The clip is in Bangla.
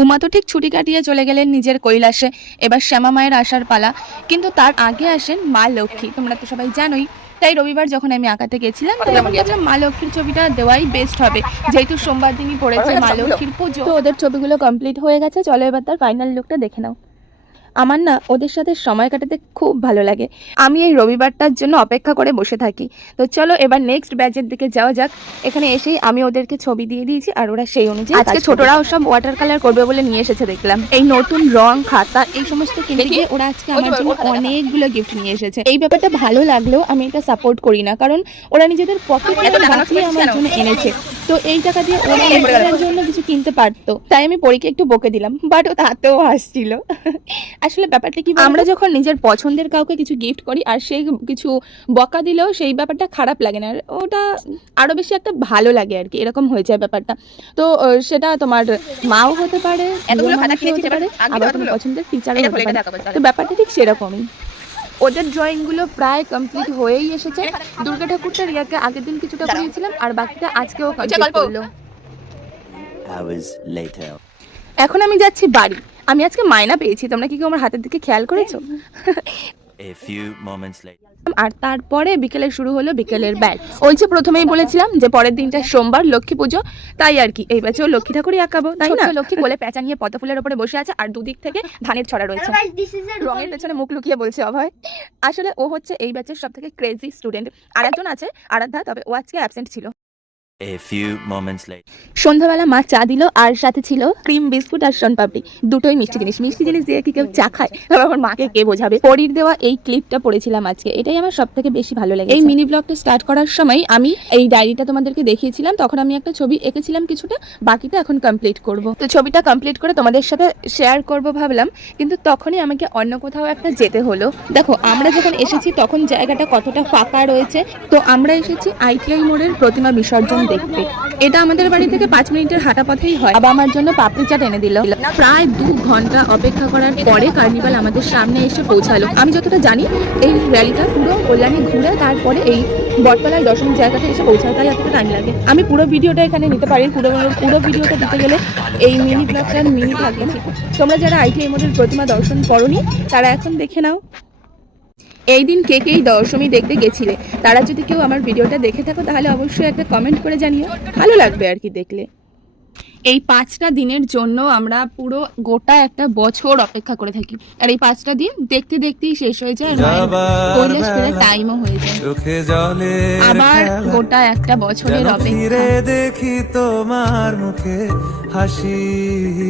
উমা তো ঠিক ছুটি কাটিয়ে চলে গেলেন নিজের কৈলাসে। এবার শ্যামা মায়ের আসার পালা, কিন্তু তার আগে আসেন মা লক্ষ্মী, তোমরা তো সবাই জানোই। তাই রবিবার যখন আমি আঁকাতে গেছিলাম তাই আমি ভাবলাম মা লক্ষ্মীর ছবিটা দেওয়াই বেস্ট হবে, যেহেতু সোমবার দিনই পড়েছে মা লক্ষ্মীর পুজো। তো ওদের ছবিগুলো কমপ্লিট হয়ে গেছে, চলো এবার তার ফাইনাল লুকটা দেখে নাও। আমার না ওদের সাথে সময় কাটাতে খুব ভালো লাগে, আমি এই রবিবারটার জন্য অপেক্ষা করে বসে থাকি। তো চলো এবার নেক্সট ব্যাচের দিকে যাওয়া যাক। এখানে এসেই আমি ওদেরকে ছবি দিয়ে দিয়েছি আর ওরা সেই অনুযায়ী আজকে ছোটরাও সব ওয়াটার কালার করবে বলে নিয়ে এসেছে দেখলাম। এই নতুন রং খাতা এই সমস্ত কিনে গিয়ে ওরা আজকে আমার জন্য অনেকগুলো গিফট নিয়ে এসেছে। এই ব্যাপারটা ভালো লাগলেও আমি এটা সাপোর্ট করি না, কারণ ওরা নিজেদের পকেট বাঁচিয়ে আমার জন্য এনেছে। তো এই টাকা দিয়ে ওরা নিজেদের জন্য কিছু কিনতে পারতো, তাই আমি পরীকে একটু বকে দিলাম, বাট ও তাতেও হাসছিল। আসলে ব্যাপারটা কি, আমরা যখন নিজের পছন্দের কাউকে কিছু গিফট করি আর সেই কিছু বকা দিলেও সেই ব্যাপারটা খারাপ লাগে না, ওটা আরো বেশি একটা ভালো লাগে আর কি, এরকম হয়ে যায় ব্যাপারটা। তো সেটা তোমার মাও হতে পারে, আবার তোমার পছন্দের টিচারও হতে পারে। তো ব্যাপারটা ঠিক সেরকমই। ওদের ড্রয়িংগুলো প্রায় কমপ্লিট হয়েই এসেছে। দুর্গা ঠাকুরটা রিয়াকে আগের দিন কিছুটা করিয়েছিলাম আর বাকিটা আজকেও কমপ্লিট করলো। এখন আমি যাচ্ছি বাড়ি। আমি আজকে মাইনা পেয়েছি, তোমরা কি আমার হাতের দিকে খেয়াল করেছো? আর তারপরে বিকেলে শুরু হলো বিকেলের ব্যাচ। ওই যে প্রথমেই বলেছিলাম যে পরের দিনটা সোমবার লক্ষ্মী পুজো, তাই আর কি এই ব্যাচেও লক্ষ্মী ঠাকুরই আঁকাবো, তাই না? লক্ষ্মী কোলে প্যাঁচা নিয়ে পদ্ম ফুলের উপরে বসে আছে আর দুদিক থেকে ধানের ছড়া রয়েছে। রঙের পেছনে মুখ লুকিয়ে বলছে অভয়। আসলে ও হচ্ছে এই ব্যাচের সব থেকে ক্রেজি স্টুডেন্ট। আর একজন আছে আরাধ্যা, তবে ও আজকে অ্যাবসেন্ট ছিল। সন্ধ্যাবেলা মা চা দিল আর সাথে ছিল ক্রিম বিস্কুট আর শনপাপড়ি, দুটোই মিষ্টি জিনিস। মিষ্টি জিনিস দিয়ে কি কেউ চা খায়? তবে আমার মাকে কে বোঝাবে। পরীর দেওয়া এই ক্লিপটা পড়েছিলাম আজকে, এটাই আমার সব থেকে বেশি ভালো লাগে। এই মিনি ব্লগটা স্টার্ট করার সময় আমি এই ডায়েরিটা তোমাদেরকে দেখিয়েছিলাম, তখন আমি একটা ছবি এঁকেছিলাম কিছুটা, বাকিটা এখন কমপ্লিট করব। তো ছবিটা কমপ্লিট করে তোমাদের সাথে শেয়ার করব ভাবলাম, কিন্তু তখনই আমাকে অন্য কোথাও একটা যেতে হলো। দেখো আমরা যখন এসেছি তখন জায়গাটা কতটা ফাঁকা রয়েছে। তো আমরা এসেছি ITI মোড়ের প্রতিমা বিসর্জন দেখতে। এটা আমাদের বাড়ি থেকে 5 মিনিটের হাঁটা পথেই হয়। বাবা আমার জন্য পাপড়ি চাট এনে দিল। প্রায় 2 ঘন্টা অপেক্ষা করার পরে কার্নিভাল আমাদের সামনে এসে পৌঁছালো। আমি যতটা জানি এই র্যালিটা পুরো কল্যাণী ঘুরে তারপরে এই বটতলায় দর্শনের জায়গাতে এসে পৌঁছায়, তাই এতটা টাইম লাগে। আমি পুরো ভিডিওটা এখানে নিতে পারি, পুরো ভিডিওটা দিতে গেলে এই মিনি ব্লগটার মিনিট লাগিয়েছি। তোমরা যারা ITI মোড়ের প্রতিমা দর্শন করোনি তারা এখন দেখে নাও। এই দিন কে কে দশমী দেখতে গেছিলে, তারা যদি কেউ আমার ভিডিওটা দেখে থাকো তাহলে অবশ্যই একটা কমেন্ট করে জানিও, ভালো লাগবে আর কি দেখলে। এই 5টা দিনের জন্য আমরা পুরো গোটা একটা বছর অপেক্ষা করে থাকি, আর এই 5টা দিন দেখতে দেখতেই শেষ হয়ে যায়, কৈলাস ফেরার টাইমও হয়ে যায়। আবার গোটা একটা বছরের অপেক্ষা। দেখি তোমার মুখে হাসি।